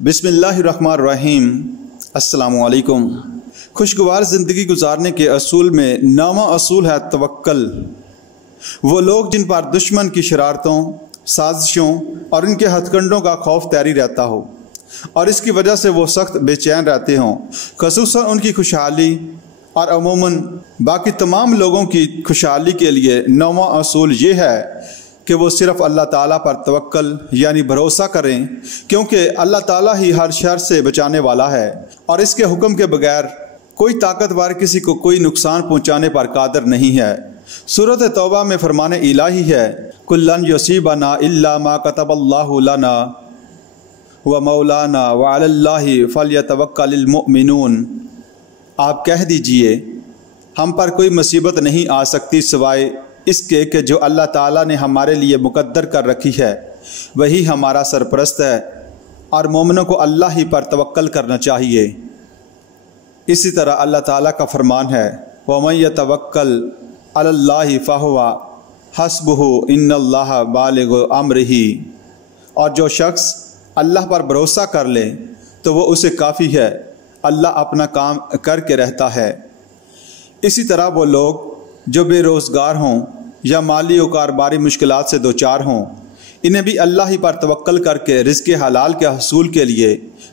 बिस्मिल्लाहिर्रहमानिर्रहीम। अस्सलामु अलैकुम। खुशगवार ज़िंदगी गुजारने के असूल में नौवां असूल है तवक्कल। वो लोग जिन पर दुश्मन की शरारतों, साजिशों और इनके हथकंडों का खौफ तैरी रहता हो और इसकी वजह से वो सख्त बेचैन रहते हों, ख़ुसूसन उनकी खुशहाली और अमूमन बाकी तमाम लोगों की खुशहाली के लिए नौवां असूल ये है कि वो सिर्फ़ अल्लाह ताला पर तवक्कल यानी भरोसा करें, क्योंकि अल्लाह ताला ही हर शर से बचाने वाला है और इसके हुक्म के बगैर कोई ताकतवर किसी को कोई नुकसान पहुँचाने पर कादिर नहीं है। सूरत तौबा में फरमाने इलाही है, कुल्लन युसीबना इल्ला मा कतबल्लाहु लना व मौलाना व अलल्लाहि फल्यतवक्कलिल मुमिनून। आप कह दीजिए, हम पर कोई मुसीबत नहीं आ सकती सिवाय इसके कि जो अल्लाह ताला ने हमारे लिए मुकद्दर कर रखी है, वही हमारा सरपरस्त है और मोमिनों को अल्लाह ही पर तवक्कल करना चाहिए। इसी तरह अल्लाह ताला का फरमान है, वमन यतवक्कल अलल्लाहि फहुवा हस्बुहु इन्नल्लाहा बालिगु अम्रिही। और जो शख्स अल्लाह पर भरोसा कर ले तो वो उसे काफ़ी है, अल्लाह अपना काम करके रहता है। इसी तरह वो लोग जो बेरोज़गार हों या माली और कारोबारी मुश्किलात से दो चार हों, इन्हें भी अल्लाह ही पर तवक्कल करके रिज़्क़ हलाल के हसूल के लिए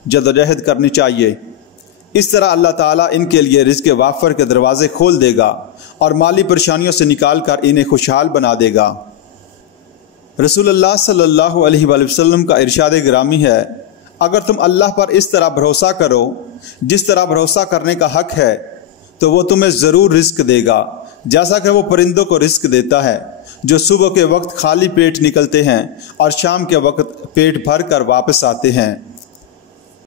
जदोजहद करनी चाहिए। इस तरह अल्लाह ताला इनके लिए रिज़्क़ वाफ़र के दरवाज़े खोल देगा और माली परेशानियों से निकाल कर इन्हें खुशहाल बना देगा। रसूलुल्लाह सल्लल्लाहु अलैहि वसल्लम का इरशाद गिरामी है, अगर तुम अल्लाह पर इस तरह भरोसा करो जिस तरह भरोसा करने का हक़ है, तो वो तुम्हें ज़रूर रिज़्क़ देगा, जैसा कि वो परिंदों को रिज़्क़ देता है जो सुबह के वक्त खाली पेट निकलते हैं और शाम के वक्त पेट भर कर वापस आते हैं।